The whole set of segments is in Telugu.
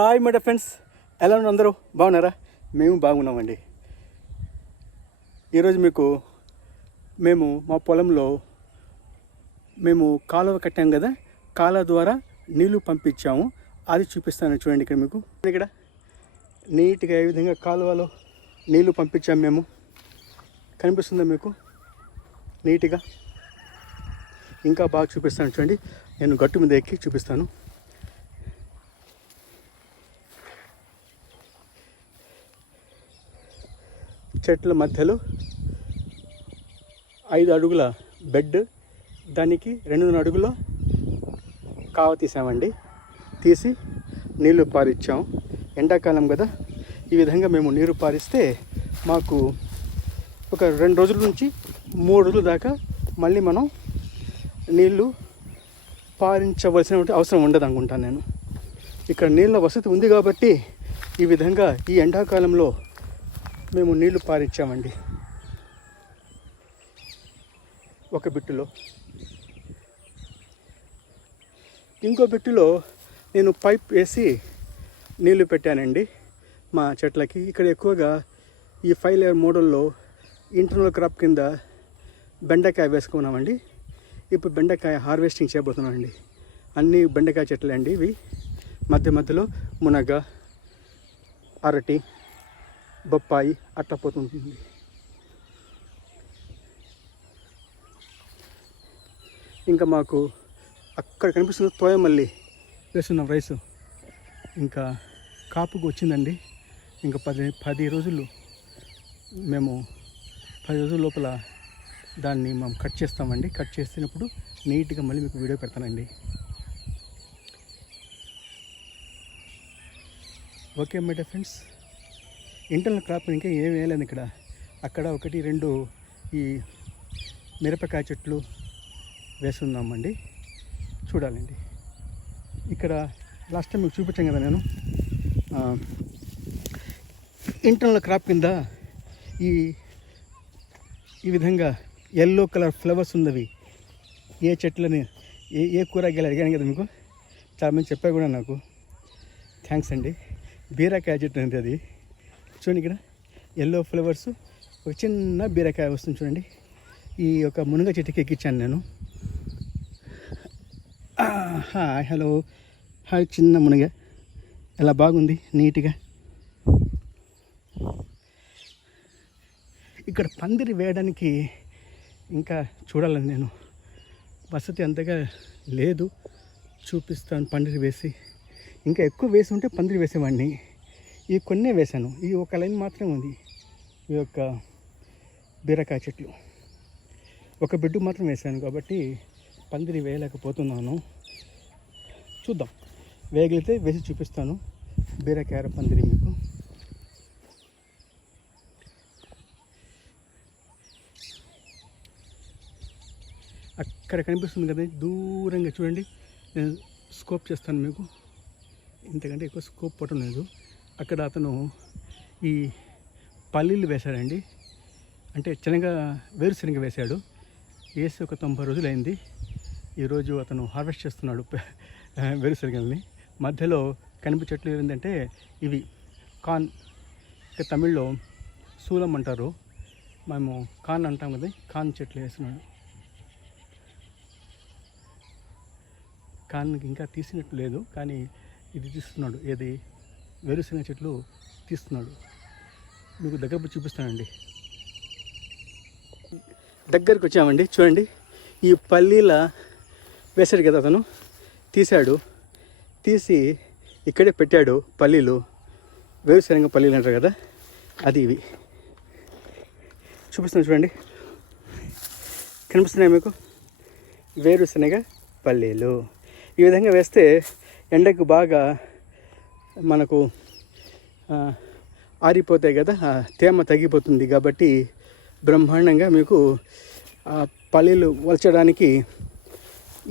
హాయ్ మై డియర్ ఫ్రెండ్స్, ఎలా ఉన్నారు? అందరూ బాగున్నారా? మేము బాగున్నామండి. ఈరోజు మేము మా పొలంలో కాలువ కట్టాం కదా, కాలువ ద్వారా నీళ్లు పంపించాము. అది చూపిస్తాను చూడండి. ఇక్కడ నీట్గా ఏ విధంగా కాలువలో నీళ్లు పంపించాము మేము. కనిపిస్తుందా మీకు? నీట్గా ఇంకా బాగా చూపిస్తాను చూడండి. నేను గట్టు మీద ఎక్కి చూపిస్తాను. చెట్ల మధ్యలో 5 అడుగుల బెడ్, దానికి 2 అడుగుల కావ తీసామండి. తీసి నీళ్లు పారించాం. ఎండాకాలం కదా, ఈ విధంగా మేము నీరు పారిస్తే మాకు ఒక 2 రోజుల నుంచి 3 రోజుల దాకా మళ్ళీ మనం నీళ్లు పారించవలసిన అవసరం ఉండదు అనుకుంటాను నేను. ఇక్కడ నీళ్ళ వసతి ఉంది కాబట్టి ఈ విధంగా ఈ ఎండాకాలంలో మేము నీళ్లు పారించామండి. ఒక బిట్టులో, ఇంకో బిట్టులో నేను పైప్ వేసి నీళ్లు పెట్టానండి మా చెట్లకి. ఇక్కడ ఎక్కువగా ఈ 5 లేయర్ మోడల్లో ఇంటర్నల్ క్రాప్ కింద బెండకాయ వేసుకున్నామండి. ఇప్పుడు బెండకాయ హార్వెస్టింగ్ చేయబోతున్నామండి. అన్ని బెండకాయ చెట్లే అండి ఇవి. మధ్యలో మునగ, అరటి, బొప్పాయి అట్లా పోతుంటుంది. ఇంకా మాకు అక్కడ కనిపిస్తున్న తోయమల్లి వేస్తున్నాం రైసు. ఇంకా కాపుకు వచ్చిందండి. ఇంకా 10 రోజులు మేము 10 రోజుల లోపల దాన్ని మేము కట్ చేస్తామండి. కట్ చేసినప్పుడు నీట్గా మళ్ళీ మీకు వీడియో పెడతానండి. Okay my dear friends, internal crop ఇంకా ఏం వేయలేదు ఇక్కడ. అక్కడ 1, 2 ఈ మిరపకాయ చెట్లు వేస్తున్నామండి. చూడాలండి. ఇక్కడ లాస్ట్ టైం మీకు చూపించాను కదా నేను, ఇంటర్నల్ క్రాప్ కింద ఈ విధంగా ఎల్లో కలర్ ఫ్లవర్స్ ఉన్నవి ఏ చెట్లని ఏ కూరగాయలు అడిగాను కదా మీకు. చాలామంది చెప్పారు కూడా నాకు. థ్యాంక్స్ అండి. బీరకాయ చెట్టు అండి అది. చూడండి, ఇక్కడ ఎల్లో ఫ్లవర్స్, ఒక చిన్న బీరకాయ వస్తుంది చూడండి. ఈ యొక్క మునగ చెట్టుకి ఎక్కించాను నేను. Hi, hello, hi. చిన్న మునగ ఎలా బాగుంది నీట్గా. ఇక్కడ పందిరి వేయడానికి ఇంకా చూడాలని నేను, వసతి అంతగా లేదు. చూపిస్తాను పందిరి వేసి. ఇంకా ఎక్కువ వేసి ఉంటే పందిరి వేసేవాడిని. ఈ కొన్నే వేశాను. ఈ ఒక లైన్ మాత్రమే ఉంది ఈ యొక్క బీరకాయ చెట్లు. ఒక బిడ్డు మాత్రం వేశాను కాబట్టి పందిరి వేయలేకపోతున్నాను. చూద్దాం, వేయగలిగితే వేసి చూపిస్తాను బీరకాయ పందిరి మీకు. అక్కడ కనిపిస్తుంది కదా దూరంగా చూడండి. నేను స్కోప్ చేస్తాను మీకు. ఇంతకంటే ఎక్కువ స్కోప్ పట్టడం లేదు. అక్కడ అతను ఈ పల్లీలు వేశాడండి. అంటే వేరుశనగ వేశాడు. వేసి ఒక 90 రోజులు అయింది. ఈరోజు అతను హార్వెస్ట్ చేస్తున్నాడు వేరుశనగల్ని. మధ్యలో చెట్లు ఏంటంటే ఇవి కాన్, తమిళ్లో సూలం అంటారు, మేము కాన్ అంటాం కదా. కాన్ చెట్లు వేస్తున్నాడు. కాన్ ఇంకా తీసినట్టు లేదు, కానీ ఇది తీస్తున్నాడు. ఏది వేరుశనగ చెట్లు తీస్తున్నాడు. మీకు దగ్గర చూపిస్తానండి. దగ్గరికి వచ్చామండి. చూడండి, ఈ పల్లీల వేసాడు కదా అతను. తీసి ఇక్కడే పెట్టాడు పల్లీలు. వేరుశనగ పల్లీలు అంటారు కదా, అది ఇవి చూపిస్తున్నాను చూడండి. కనిపిస్తున్నాయి మీకు? వేరుశనగ పల్లీలు ఈ విధంగా వేస్తే ఎండకు బాగా మనకు ఆరిపోతాయి కదా, తేమ తగ్గిపోతుంది. కాబట్టి బ్రహ్మాండంగా మీకు పల్లీలు వలచడానికి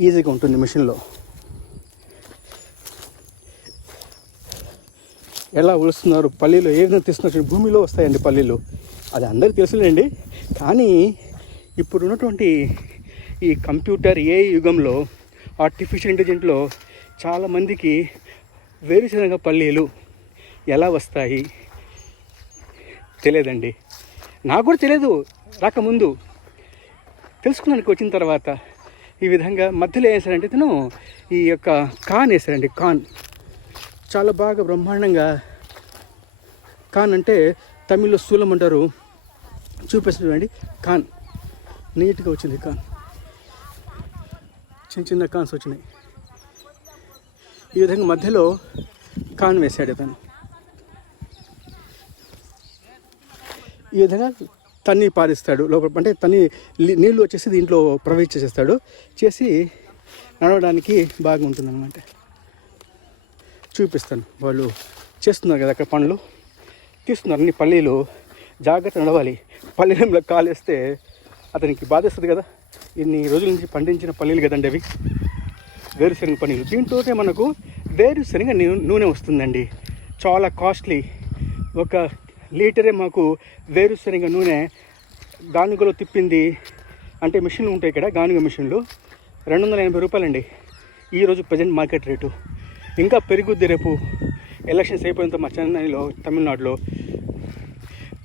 ఈజీగా ఉంటుంది మిషన్లో. ఎలా ఉలుస్తున్నారు పల్లీలు, ఏ విధంగా తీస్తున్నారు? భూమిలో వస్తాయండి పల్లీలు, అది అందరికీ తెలుసులేండి. కానీ ఇప్పుడు ఉన్నటువంటి ఈ కంప్యూటర్ ఏ యుగంలో, ఆర్టిఫిషియల్ ఇంటెలిజెంట్లో చాలామందికి వేరుశనగ పల్లీలు ఎలా వస్తాయి తెలియదండి. నాకు కూడా తెలియదు రాకముందు, తెలుసుకున్నానికి వచ్చిన తర్వాత ఈ విధంగా మధ్యలో వేసారంటే ఇతను ఈ యొక్క కాన్ వేసారండి. కాన్ చాలా బాగా బ్రహ్మాండంగా, కాన్ అంటే తమిళ్లో స్థూలం అంటారు, చూపిస్తుంది కాన్ నీట్గా వచ్చింది. కాన్ చిన్న చిన్న కాన్స్ వచ్చినాయి. ఈ విధంగా మధ్యలో కాన్ వేసాడు అతను. ఈ విధంగా తన్ని పారిస్తాడు లోపల, అంటే తన్ని నీళ్ళు వచ్చేసి దీంట్లో ప్రవహించేస్తాడు, చేసి నడవడానికి బాగా ఉంటుంది అన్నమాట. చూపిస్తాను, వాళ్ళు చేస్తున్నారు కదా అక్కడ పనులు, తీస్తున్నారు అన్ని పల్లీలు. జాగ్రత్త నడవాలి, పల్లీలో కాలేస్తే అతనికి బాధేస్తుంది కదా. ఇన్ని రోజుల నుంచి పండించిన పల్లీలు కదండి అవి, వేరుశనగ పల్లీలు. దీంతో మనకు వేరుశనగ నూనె వస్తుందండి, చాలా కాస్ట్లీ. 1 లీటరే మాకు వేరుశనగ నూనె గానుగలో తిప్పింది, అంటే మిషన్లు ఉంటాయి ఇక్కడ, గానుగ మిషన్లు, 280 రూపాయలండి ఈరోజు ప్రజెంట్ మార్కెట్ రేటు. ఇంకా పెరుగుద్ది రేపు ఎలక్షన్స్ అయిపోయినంత మా చెన్నైలో, తమిళనాడులో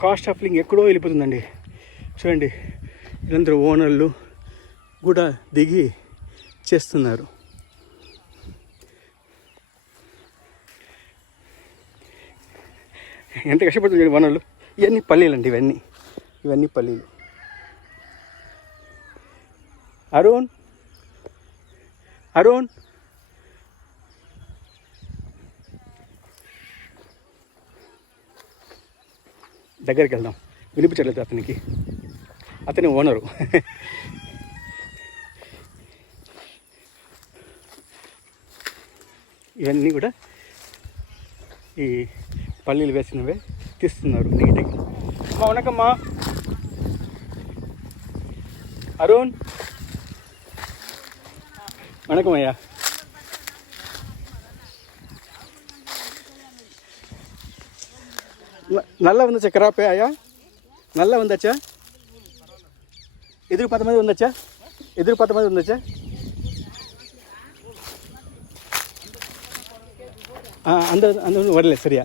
కాస్ట్ ఆఫ్ లివింగ్ ఎక్కడో వెళ్ళిపోతుందండి. చూడండి, వీళ్ళందరూ ఓనర్లు కూడా దిగి చేస్తున్నారు. ఎంత కష్టపడుతుంది ఓనర్లు. ఇవన్నీ పల్లీలు అండి, ఇవన్నీ పల్లీలు. అరుణ్ దగ్గరికి వెళ్దాం, వినిపించట్లేదు అతనికి, అతని ఓనరు. ఇవన్నీ కూడా ఈ పల్లీలు వేసినవే తీస్తున్నారు నీట్గా. అమ్మా వనకమ్మా, అరుణ్ வணக்கம் ஐயா. நல்லா வந்துச்சா கிராப்பே ஐயா? நல்லா வந்தாச்சா? எதிர்பார்த்த மாதிரி வந்துச்சா? அந்த அந்த ஒன்றும் வரல சரியா?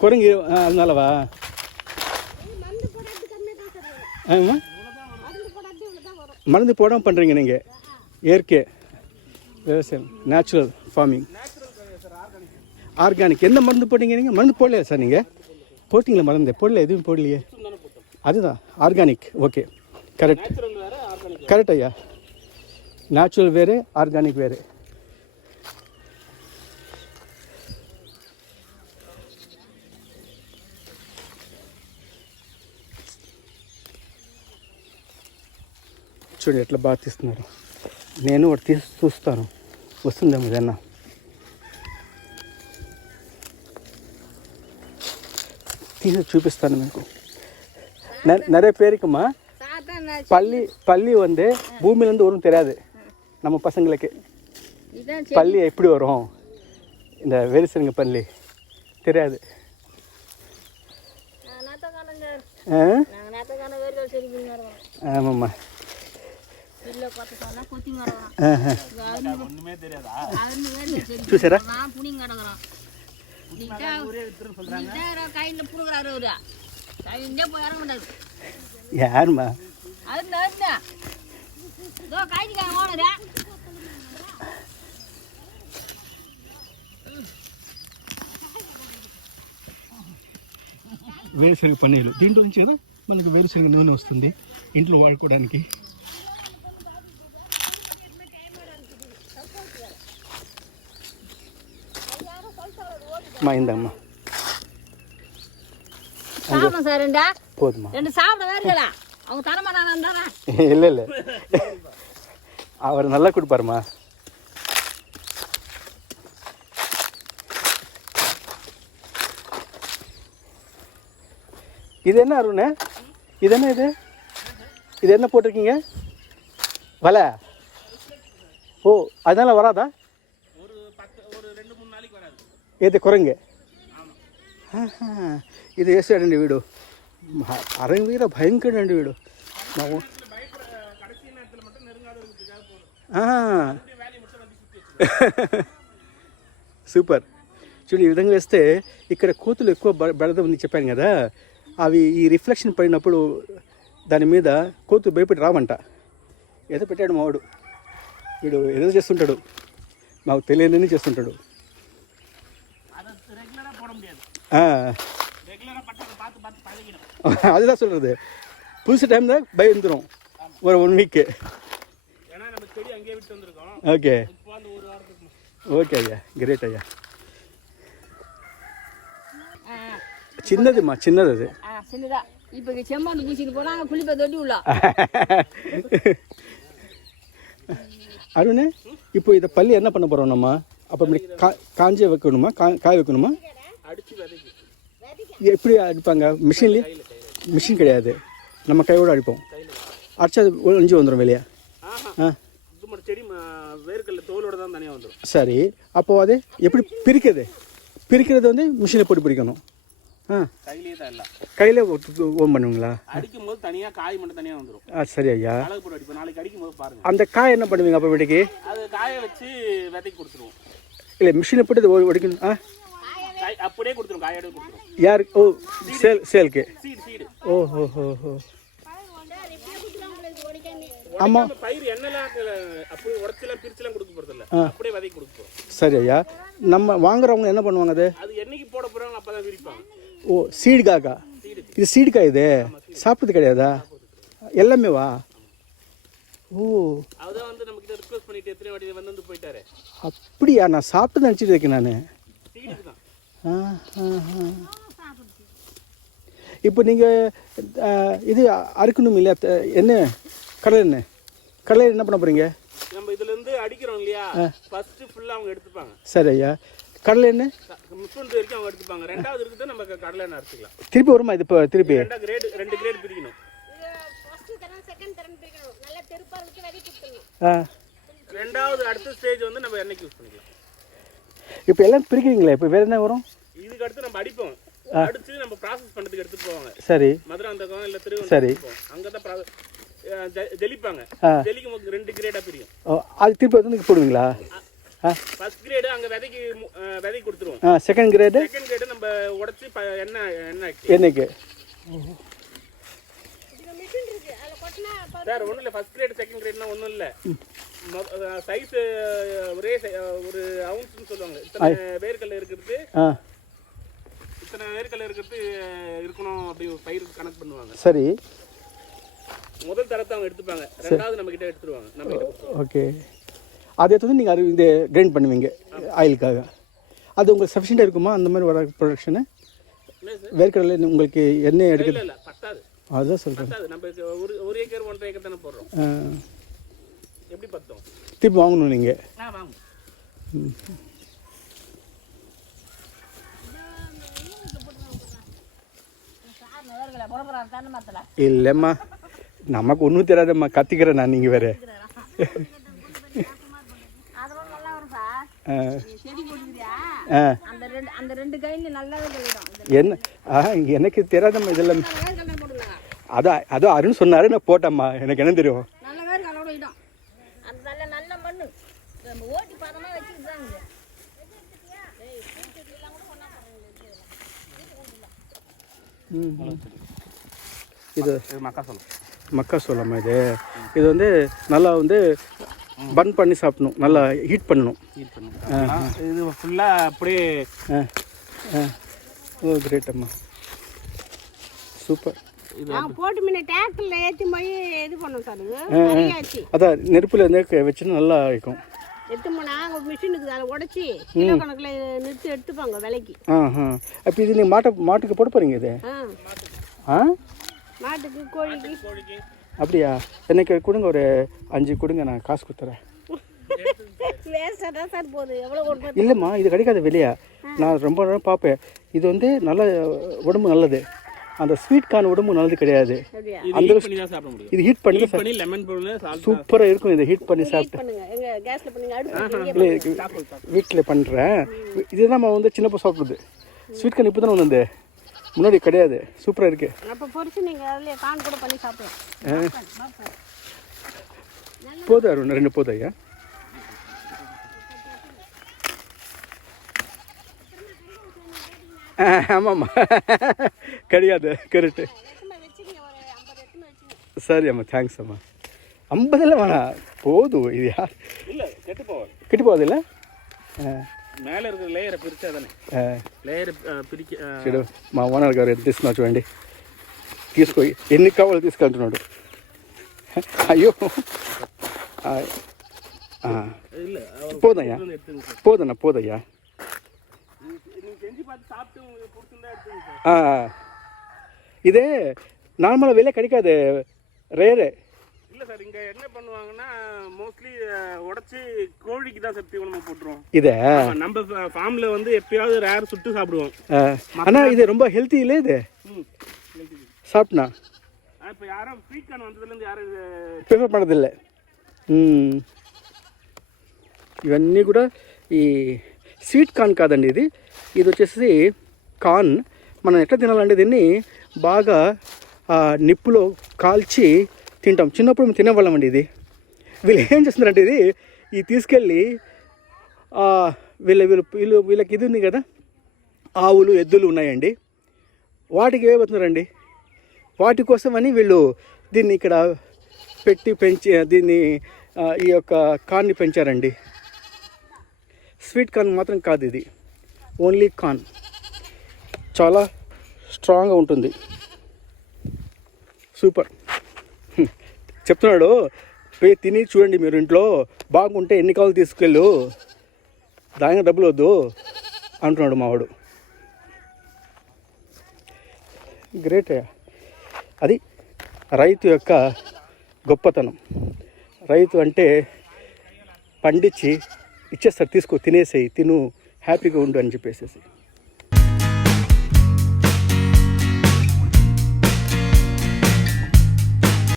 குரங்கு அதனாலவா? ஆமாம், மருந்து போடாமல் பண்ணுறீங்க நீங்கள். இயற்கை விவசாயம், நேச்சுரல் ஃபார்மிங், ஆர்கானிக். எந்த மருந்து போட்டீங்க நீங்கள்? மருந்து போடலையா சார்? நீங்கள் போட்டிங்களா மருந்து? போடல, எதுவும் போடலையே. அதுதான் ஆர்கானிக். ஓகே, கரெக்ட் ஐயா. நேச்சுரல் வேறு, ஆர்கானிக் வேறு. చూడండి ఎట్లా బాగా తీస్తున్నారు. నేను ఒకటి తీసి చూస్తాను, వస్తుందేమో ఏదన్నా. తీసి చూపిస్తాను మీకు. நிறைய பேருக்குமா பள்ளி வந்து பூமியிலேருந்து வரும் தெரியாது நம்ம பசங்களுக்கு. பள்ளி எப்படி வரும், இந்த வேறுசனங்க பள்ளி தெரியாது. ஆமாம்மா, చూసారా? யாருமா? వేరుశనగ పన్నీరు, దీంట్లో నుంచి కదా మనకు వేరుశనగ నూనె వస్తుంది ఇంట్లో వాడుకోవడానికి. మా ఇందమ్మా போதுமா? இல்லை இல்லை, அவர் நல்லா கொடுப்பாருமா. இது என்ன அருண், இது என்ன, இது என்ன போட்டிருக்கீங்க? வலை? ஓ, அதனால வராதா? ఏది కురంగే? ఇది వేసాడండి వీడు, అరంగీర భయంకరుడు అండి వీడు. సూపర్. చూడండి ఈ విధంగా వేస్తే ఇక్కడ కోతులు ఎక్కువ బెడద ఉంది చెప్పాను కదా, అవి ఈ రిఫ్లెక్షన్ పడినప్పుడు దాని మీద కోతులు భయపడి రావంట. ఏదో పెట్టాడు మావాడు, వీడు ఏదో చేస్తుంటాడు, మాకు తెలియని చేస్తుంటాడు. அதுதான் சொல்கிறது. புதுசு டைம் தான் பயந்துடும் ஒரு 1 வீக்கு. ஓகே ஓகே ஐயா, கிரேட் ஐயா. சின்னதுமா, சின்னது அது. இப்போ செம்மாந்து பூச்சிட்டு போனாங்க புளிப்பை தொட்டி உள்ள. அருண், இப்போ இதை பள்ளி என்ன பண்ண போகிறோம் நம்ம? அப்புறமேடி காஞ்சே வைக்கணுமா, காய வைக்கணுமா? எப்படி அடிப்பாங்க? மிஷின்லேயே? மிஷின் கிடையாது, நம்ம கையோடு அடிப்போம். அடிச்சா அது ஒழிஞ்சு வந்துடும் வெளியே. செடி வேர்க்கல்ல தோலோட தான் தனியாக வந்துடும். சரி, அப்போது அது எப்படி பிரிக்கிறது வந்து மிஷினில் போட்டு பிரிக்கணும். கையிலே தான் இல்லை, கையில் ஓன் பண்ணுவீங்களா? அடிக்கும் போது தனியாக காய் மட்டும் தனியாக வந்துடும். சரி ஐயா. அழகு போட்டு அடிப்போம். நாளைக்கு அடிக்கும் போது பாருங்க. அந்த காய் என்ன பண்ணுவீங்க அப்போ வீட்டுக்கு? அது காய வச்சு விதைக்கு கொடுத்துருவோம். இல்லை மிஷினை போட்டு உடைக்கணும். அப்படியே கொடுத்துரும், காயோட கொடுத்துரும். யார்? ஓ, சேலுக்கு. சீடு. ஓஹோ. ஆமாம், பயிர் எண்ணெய்லாம் அப்படியே உடச்செல்லாம் பிரிச்செல்லாம் கொடுக்க போகிறதில்ல, அப்படியே விதைக்கு கொடுக்க போகிறோம். சரி ஐயா. நம்ம வாங்குறவங்க என்ன பண்ணுவாங்க? அது என்னைக்கு போட போகிறாங்க அப்போ தான் விரிப்பாங்க. ஓ, சீடுக்காக்கா? இது சீடுக்காய், இது சாப்பிட்டது கிடையாதா? எல்லாமே வா. ஓ, அதுதான் வந்து நம்ம கிட்ட ரிக்வெஸ்ட் பண்ணிட்டு எத்தனை வாட்டி வந்து போயிட்டாரு. அப்படியா? நான் சாப்பிட்டு நினச்சிட்டு இருக்கேன் நான். சீடுக்கு தான். இப்போ நீங்கள் இது அறுக்கணும் இல்லையா? என்ன கடலை என்ன பண்ண போகிறீங்க? நம்ம இதுலேருந்து அடிக்கிறோம் இல்லையா, ஃபஸ்ட்டு ஃபுல்லாக அவங்க எடுத்துப்பாங்க. சரி ஐயா. கடலை எண்ணெய் முப்பது வரைக்கும் அவங்க எடுத்துப்பாங்க. ரெண்டாவது இருக்குது நம்ம கடலை எண்ணெய் அரைச்சிக்கலாம். திருப்பி வருமா இது? இப்போ திருப்பி 2 கிரேட் பிரிக்கணும். ரெண்டாவது அடுத்த ஸ்டேஜ் வந்து நம்ம எண்ணெய்க்கு யூஸ் பண்ணிக்கலாம். இப்போ எல்லாம் பிரிக்கிறீங்களா? இப்போ வேறு என்ன வரும்? இதுக்கு அடுத்து நம்ம அடிப்போம், அடிச்சு நம்ம ப்ராசஸ் பண்ணுறதுக்கு எடுத்துட்டு போவாங்க. சரி, மதுராந்தகம் இல்லை திருவண்ணாமலை. சரி, அங்கே தான் ஜெலிப்பாங்க. ஜெலிக்கும் போது 2 கிரேடாக பிரியும். அது திருப்பி வந்து போடுவீங்களா? ஃபர்ஸ்ட் கிரேடு அங்கே விதைக்கு கொடுத்துருவோம். செகண்ட் கிரேடு நம்ம உடச்சி எண்ணெய்க்கு. சார் ஒன்றும் இல்லை, ஃபர்ஸ்ட் கிரேட் செகண்ட் கிரேட்னா ஒன்றும் இல்லை. சைஸ் ஒரே ஒரு அவுன்ஸ்னு சொல்லுவாங்க. இத்தனை வேர்க்கல்ல இருக்கிறது, இத்தனை வேர்க்கல்ல இருக்கிறது இருக்கணும் அப்படி பயிருக்கு கணக்கு பண்ணுவாங்க. சரி, முதல் தரத்தை அவங்க எடுத்துப்பாங்க, ரெண்டாவது நம்ம கிட்ட எடுத்துருவாங்க. நம்ம கிட்ட ஓகே. அதை எடுத்து நீங்கள் இந்த கிரைண்ட் பண்ணுவீங்க ஆயிலுக்காக. அது உங்களுக்கு சஃபிஷியண்டாக இருக்குமா அந்த மாதிரி வர ப்ரொடக்ஷனு? வேர்க்கடலை உங்களுக்கு எண்ணெய் எடுக்குது? இல்லை, பத்தாது. அதுதான் சொல்கிறேன். நம்ம ஒரு ஏக்கர் 1.5 ஏக்கர் தானே போடுறோம், எப்படி பத்தோம்? திருப்பி வாங்கணும் நீங்கள். வாங்க. இல்லைம்மா, நமக்கு ஒன்றும் தெரியாதம்மா, கத்திக்கிறேன் நான். நீங்கள் வேறு என்ன? எனக்கு தெரியாதம்மா இதெல்லாம். அதோ அருண் சொன்னாரு, நான் போட்டேம்மா. எனக்கு என்ன தெரியும்? இது மக்காசோளம்மா. இது வந்து நல்லா வந்து பன் பண்ணி சாப்பிடணும், நல்லா ஹீட் பண்ணணும். இது ஃபுல்லாக அப்படியே. ஓ, கிரேட் அம்மா, சூப்பர். போட்டு முன்ன டிராக்டர்ல ஏற்றி போய் இது பண்ணோம் சார். அதான் நெருப்பில் இருந்து வச்சுன்னா நல்லா இருக்கும். எடுத்து போனால் அங்கே மிஷினுக்கு அதை உடச்சி கிலோ கணக்கில் நிறுத்தி எடுத்துப்பாங்க விலைக்கு. அப்போ இது நீங்கள் மாட்டுக்கு போட போகிறீங்க? இது மாட்டுக்கு, கோழிக்கு. அப்படியா? எனக்கு கொடுங்க, ஒரு 5 கொடுங்க, நான் காசு கொடுத்துறேன். இல்லைம்மா, இது கிடைக்காத வெளியா. நான் ரொம்ப நேரம் பார்ப்பேன். இது வந்து நல்ல உடம்பு நல்லது. அந்த ஸ்வீட் கார்ன் உடம்பு நல்லது கிடையாது. அந்த இது ஹீட் பண்ணி சூப்பராக இருக்கும். இதை ஹீட் பண்ணி சாப்பிட்டு வீட்டில் பண்ணுறேன். இதுதான் நம்ம வந்து சின்ன போ சாப்பிடுது. ஸ்வீட் கார்ன் இப்போ தானே வந்து முன்னாடி கிடையாது. சூப்பராக இருக்கு. போதும் அருண், 2 போதும் ஐயா. ஆமாம்மா கிடையாது கரெக்டு. எத்தனை வச்சுங்க, ஒரு 50 எத்தனை வச்சுங்க. சரி அம்மா, தேங்க்ஸ் அம்மா. 50 வேணாம், போதும். இது யார் இல்லை கெட்டு போவாது. கிட்ட போகுதில்ல? మేల இருக்கிற లేయర్ పిరిచేదనే లేయర్ పిరికి చూడు మా ఓనర్ గారు ఎంత తీసుకున్నా చూడండి. తీసుకో, ఎన్ని కావాలో తీసుకుంటున్నాడు. అయ్యో పోదయ్యా, పోదయ్యా. இதே நார்மலாக வெளியே கிடைக்காது, ரேரு. இல்லை சார், இங்கே என்ன பண்ணுவாங்கன்னா மோஸ்ட்லி உடச்சி கோழிக்கு தான் சக்தி உணவு போட்டுருவோம். இதை நம்ம ஃபார்மில் வந்து எப்பயாவது ரேர் சுட்டு சாப்பிடுவோம். ஆனால் இது ரொம்ப ஹெல்த்தி இல்லை இது சாப்பிட்னா. இப்போ யாரும் ஸ்வீட் கார்ன் வந்ததுலேருந்து யாரும் ప్రిఫర్ పడదిల్లే. ఇవన్నీ కూడా ఈ స్వీట్ కార్న్ కాదండి, ఇది వచ్చేసి కార్న్. మనం ఎట్లా తినాలంటే దీన్ని బాగా నిప్పులో కాల్చి తింటాం. చిన్నప్పుడు మేము తినేవాళ్ళం అండి. ఇది వీళ్ళు ఏం చేస్తున్నారంటే ఇది తీసుకెళ్ళి వీళ్ళకి ఇది ఉంది కదా, ఆవులు ఎద్దులు ఉన్నాయండి, వాటికి ఏమవుతున్నారండి, వాటి కోసమని వీళ్ళు దీన్ని ఇక్కడ పెట్టి దీన్ని ఈ యొక్క కార్న్ని పెంచారండి. స్వీట్ కార్న్ మాత్రం కాదు ఇది, ఓన్లీ కార్న్. చాలా స్ట్రాంగ్గా ఉంటుంది, సూపర్. చెప్తున్నాడు, పోయి తిని చూడండి మీరు ఇంట్లో, బాగుంటే ఎన్ని కావాలి తీసుకెళ్ళు, దాని డబ్బులు వద్దు అంటున్నాడు మావాడు. గ్రేట్. అది రైతు యొక్క గొప్పతనం. రైతు అంటే పండించి ఇచ్చేస్తారు, తీసుకో, తినేసేయి, తిను, హ్యాపీగా ఉండు అని చెప్పేసి.